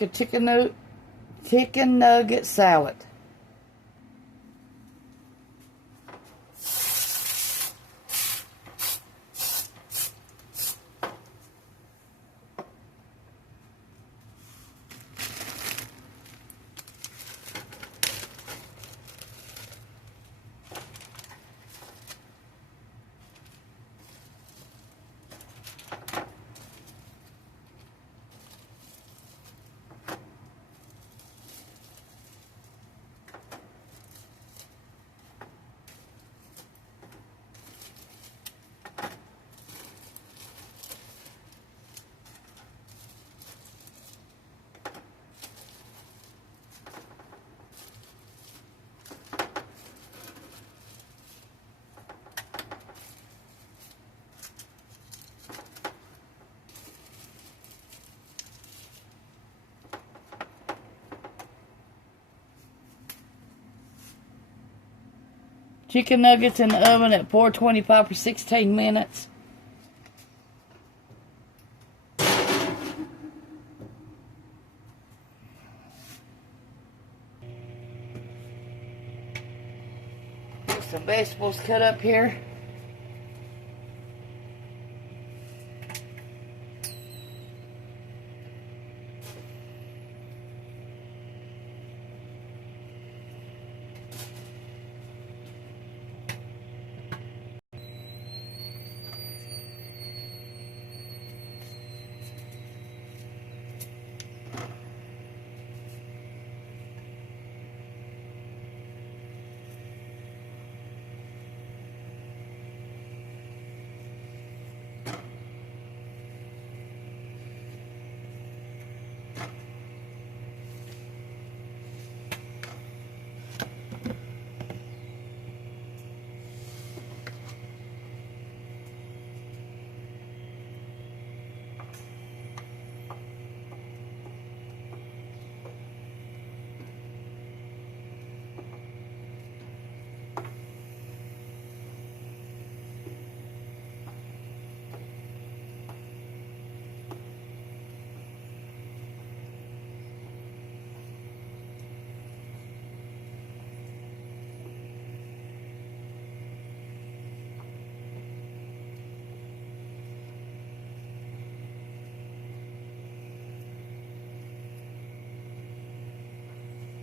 a chicken nugget salad. Chicken nuggets in the oven at 425 for 16 minutes. Some vegetables cut up here.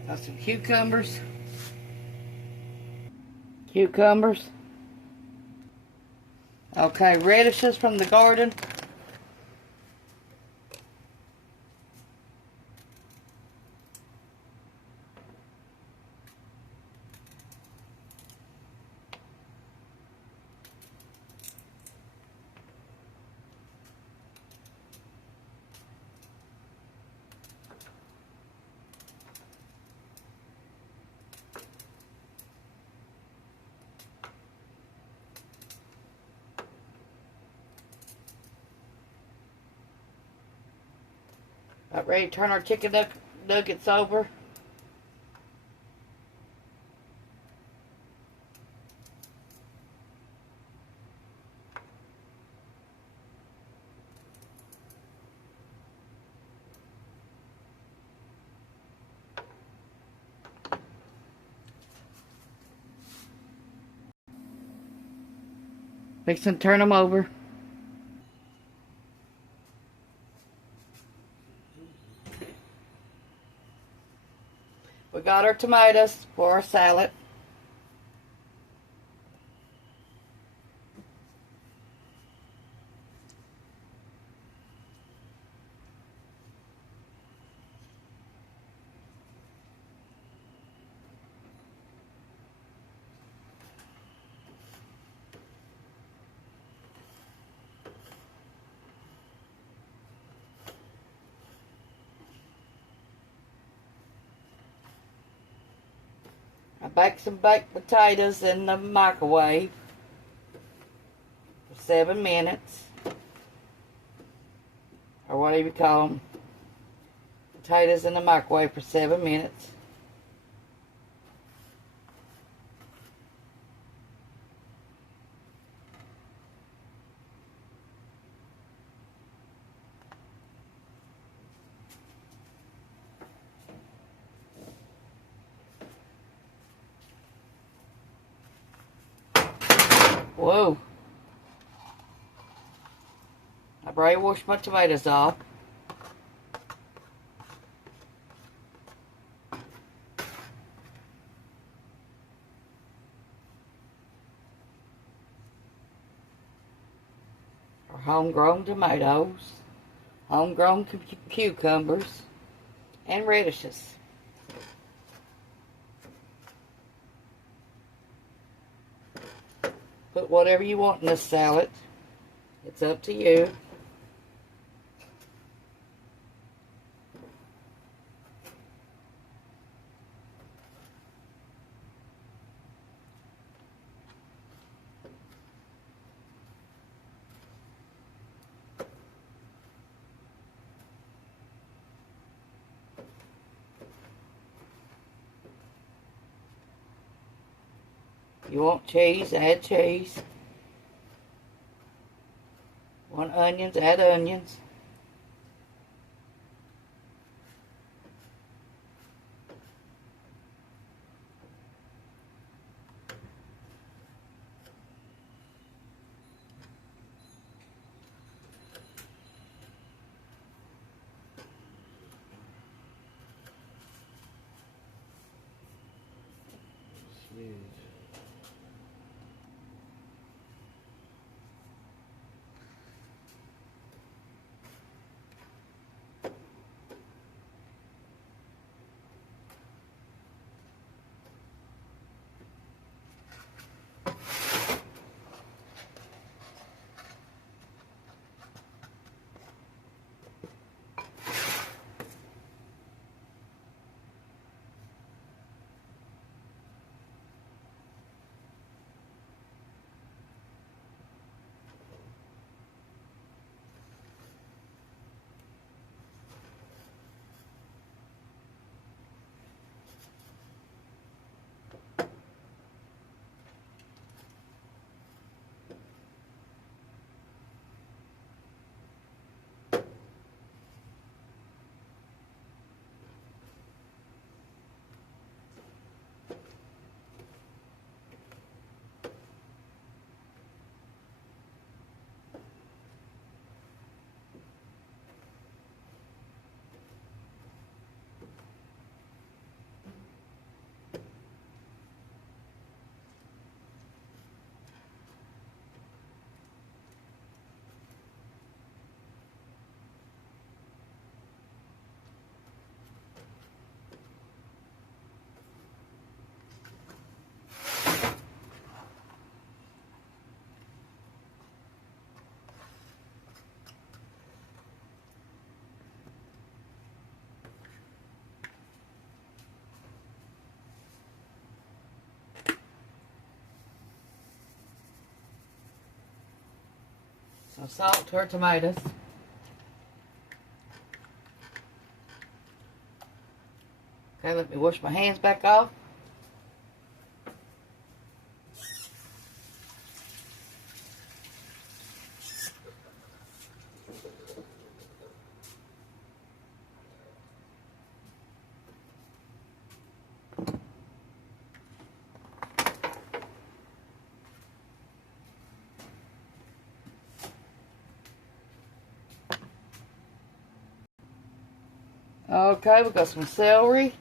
Got some cucumbers. Okay, radishes from the garden. About ready to turn our chicken nuggets over. Fix and turn them over. We got our tomatoes for our salad. I baked some baked potatoes in the microwave for 7 minutes. Or whatever you call them. Potatoes in the microwave for 7 minutes. Whoa. I've already washed my tomatoes off. Our homegrown tomatoes, homegrown cucumbers, and radishes. Put whatever you want in this salad. It's up to you. You want cheese, add cheese. Want onions, add onions. So salt to our tomatoes. Okay, let me wash my hands back off. Okay, we got some celery.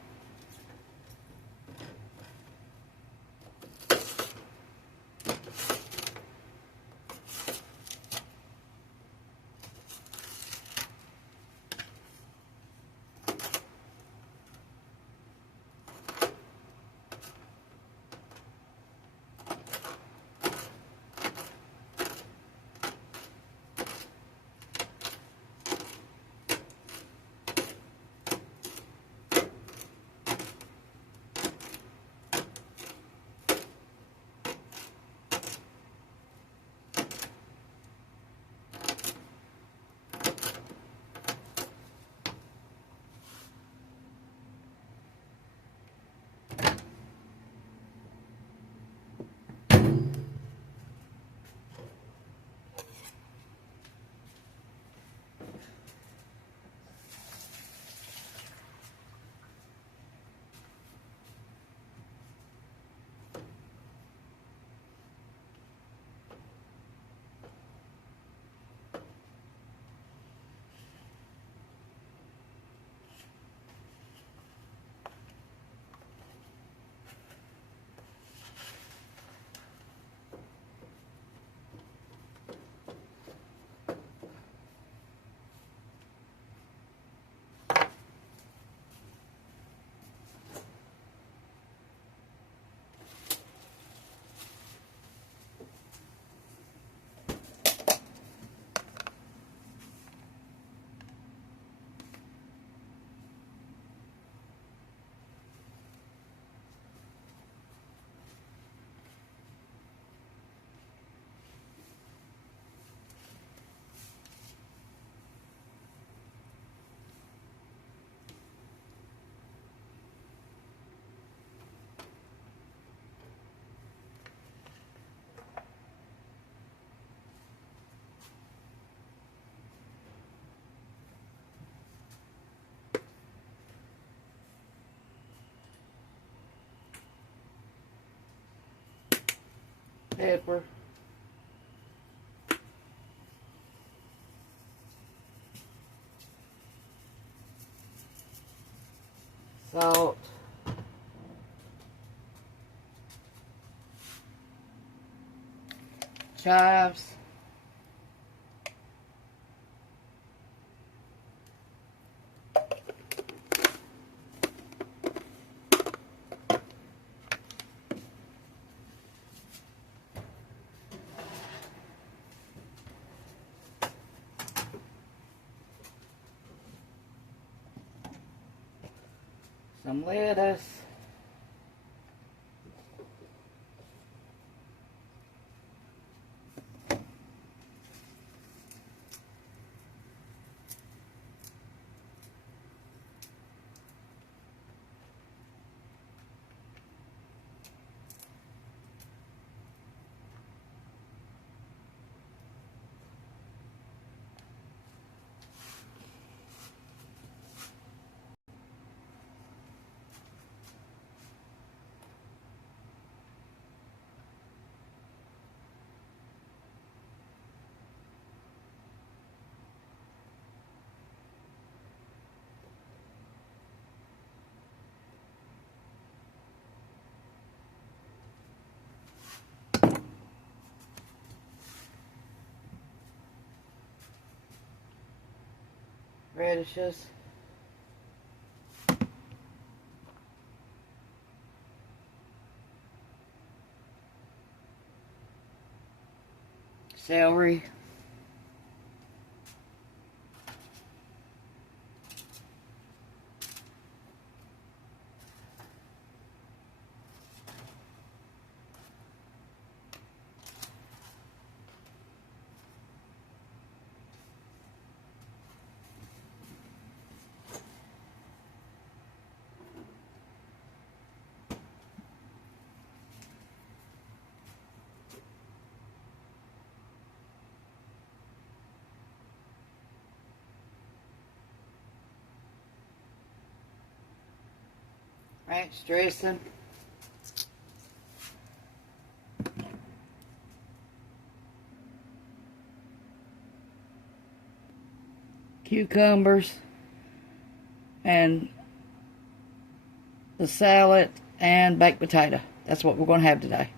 pepper, salt, chives, some lettuce, radishes, celery, ranch dressing, cucumbers, and the salad and baked potato. That's what we're going to have today.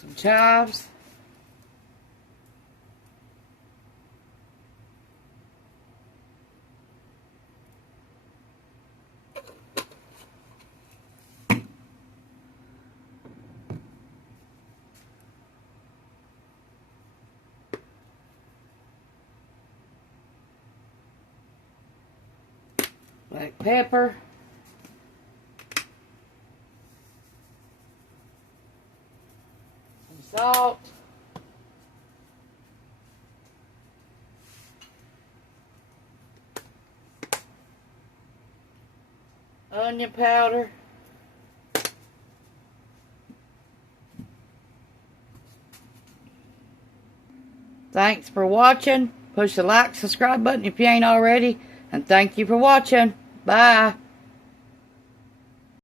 Some chives, black pepper, salt, onion powder, thanks for watching. Push the like, subscribe button if you ain't already. And thank you for watching. Bye.